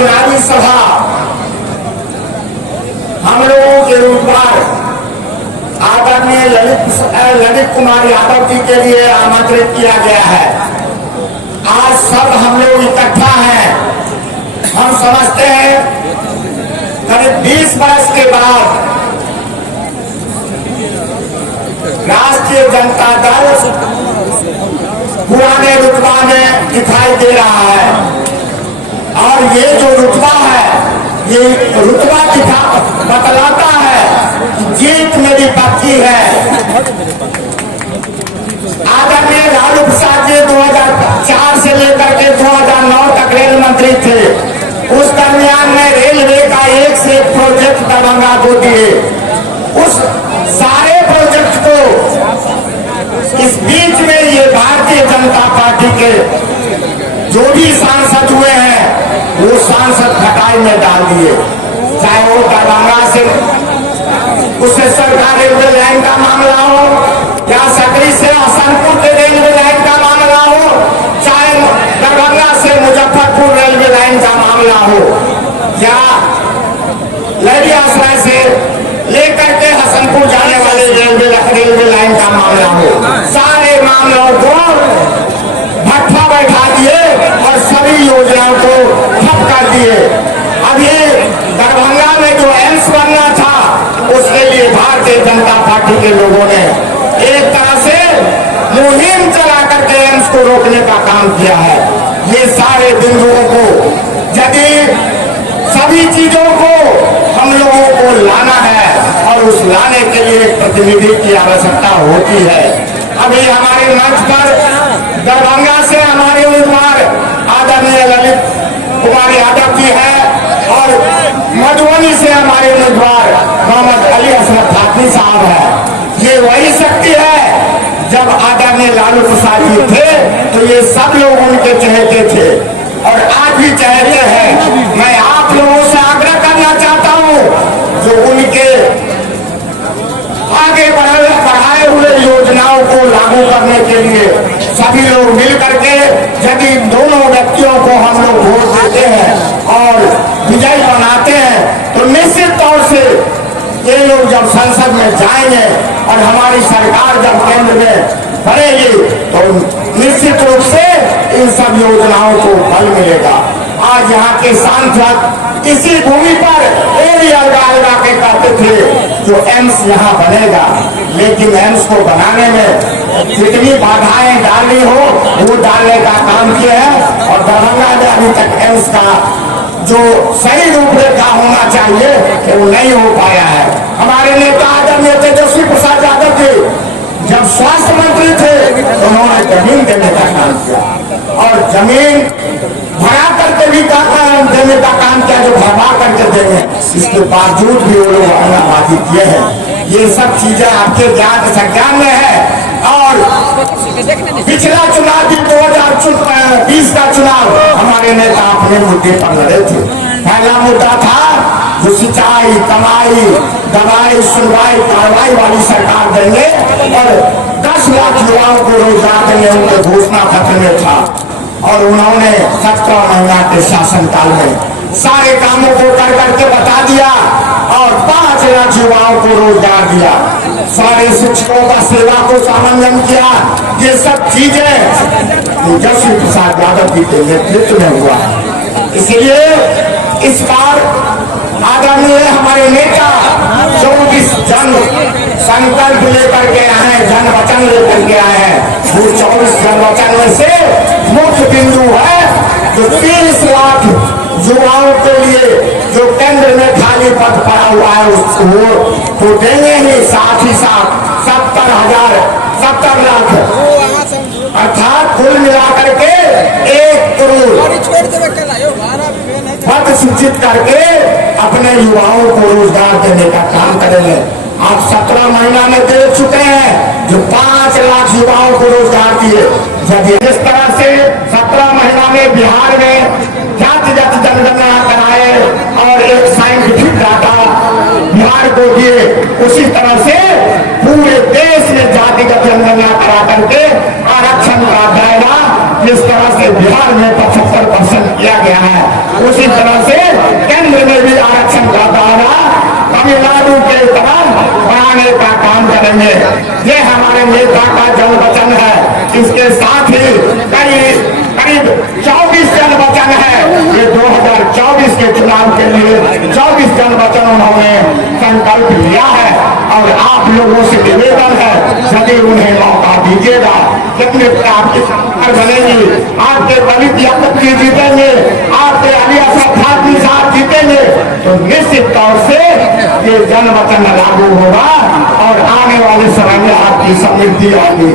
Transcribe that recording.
चुनावी सभा हम लोगों के ऊपर आदरणीय ललित कुमार यादव जी के लिए आमंत्रित किया गया है। आज सब हम लोग इकट्ठा हैं। हम समझते हैं करीब 20 वर्ष के बाद राष्ट्रीय जनता दल पुराने रुतबा में दिखाई दे रहा है और ये जो रुतबा है ये रुतबा बतलाता है कि जीत मेरी पक्की है। आदरणीय लालू प्रसाद जी 2004 से लेकर के 2009 तक रेल मंत्री थे। उस दरमियान में रेलवे का एक से एक प्रोजेक्ट दरभंगा को दिए। उस सारे प्रोजेक्ट को इस बीच में ये भारतीय जनता पार्टी के जो भी सांसद हुए हैं वो सांसद खटाई में डाल दिए। चाहे वो दरभंगा से उससे सरकार रेलवे लाइन का मामला हो या सकरी से हसनपुर के रेलवे लाइन का मामला हो, चाहे दरभंगा से मुजफ्फरपुर रेलवे लाइन का मामला हो या लहरियासराय से लेकर के हसनपुर जाने वाले रेलवे लाइन का मामला हो, सारे मामलों को भट्ठा बैठा दिए और सभी योजनाओं को ठप कर दिए। अब ये दरभंगा में जो एम्स बनना था उसके लिए भारतीय जनता पार्टी के लोगों ने एक तरह से मुहिम चला करके एम्स को रोकने का काम किया है। ये सारे बिंदुओं को यदि सभी चीजों को हम लोगों को लाना है और उस लाने के लिए प्रतिनिधि की आवश्यकता होती है। अभी हमारे मंच पर दरभंगा से हमारे उम्मीदवार आदरणीय ललित कुमार यादव जी है और मधुबनी से हमारे उम्मीदवार मोहम्मद अली हसरत फातमी साहब है। ये वही शक्ति है। जब आदरणीय लालू प्रसाद जी थे तो ये सब लोग उनके चहेते थे और आज भी चहेते हैं। मैं आप लोगों से आग्रह करना चाहता हूं जो उनके आगे बढ़ाए हुए योजनाओं को लागू करने के लिए सभी लोग मिल करके यदि दोनों व्यक्तियों को हम लोग वोट देते हैं और विजयी बनाते हैं तो निश्चित तौर से ये लोग जब संसद में जाएंगे और हमारी सरकार जब केंद्र में बनेगी तो निश्चित रूप से इन सब योजनाओं को फल मिलेगा। आज यहाँ के सांसद इसी भूमि पर अलगा के कहते थे जो एम्स यहाँ बनेगा, लेकिन एम्स को बनाने में जितनी बाधाएं डालनी हो वो डालने का काम किया है और दरभंगा में अभी तक एम्स का जो सही रूपरेखा होना चाहिए वो नहीं हो पाया है। हमारे नेता आदरणीय तेजस्वी प्रसाद यादव जी जब स्वास्थ्य मंत्री थे तो उन्होंने जमीन देने का काम किया और जमीन भरा करके भी देने का काम किया जो भरवा करके देंगे। इसके बावजूद भी वो लोग आनाबाजी किए हैं। ये सब चीजें आपके ज्ञान संज्ञान में है और पिछला चुनाव भी 2020 का चुनाव हमारे नेता अपने मुद्दे पर लड़े थे। पहला मुद्दा था जो सिंचाई, कमाई, दवाई, सुनवाई, कार्रवाई वाली सरकार देंगे और 10 लाख युवाओं को रोजगार देंगे, उनके घोषणा पत्र में था। और उन्होंने 17 महीना के शासनकाल में सारे कामों को कर करके बता दिया और 5 लाख युवाओं को रोजगार दिया, सारे शिक्षकों का सेवा को समन्वय किया। ये सब चीजें तेजस्वी प्रसाद यादव जी के नेतृत्व में हुआ है। इसलिए इस बार आदरणीय हमारे नेता जो इस जन संकल्प लेकर के आए, जन वचन लेकर के आए हैं, वो 24 जन वचन में से मुख्य बिंदु है जो 30 लाख युवाओं के लिए जो केंद्र में खाली पद पड़ा हुआ है उसको तो देंगे ही, साथ ही साथ 70 लाख अर्थात कुल मिलाकर के 1 करोड़ पद सूचित करके अपने युवाओं को रोजगार देने का काम करेंगे। आप 17 महीना में दे चुके हैं जो 5 लाख युवाओं को रोजगार दिए। यदि इस तरह से 17 महीना में बिहार में जाति-जाति जनगणना कराए और एक साइंटिफिक डाटा बिहार को दिए, उसी तरह से पूरे देश में जातिगत जनगणना करा करके आरक्षण का दायरा जिस तरह से बिहार में 75% किया गया है, उसी तरह से केंद्र में भी आरक्षण का दायरा तमिलनाडु के तरह बढ़ाने का काम करेंगे। ये हमारे नेता का जन वचन है। इसके साथ ही करीब 24 जन वचन है। ये 2024 के चुनाव के लिए 24 जन वचन उन्होंने संकल्प लिया है और आप लोगों से निवेदन है, यदि उन्हें मौका दीजिएगा, जितने आपकी सरकार बनेगी, आपके दलित यात्री जीतेंगे, आपके अली असद खान साहब जीतेंगे, तो निश्चित तौर से ये जन वचन लागू होगा और आने वाले समय में आपकी समृद्धि आएगी।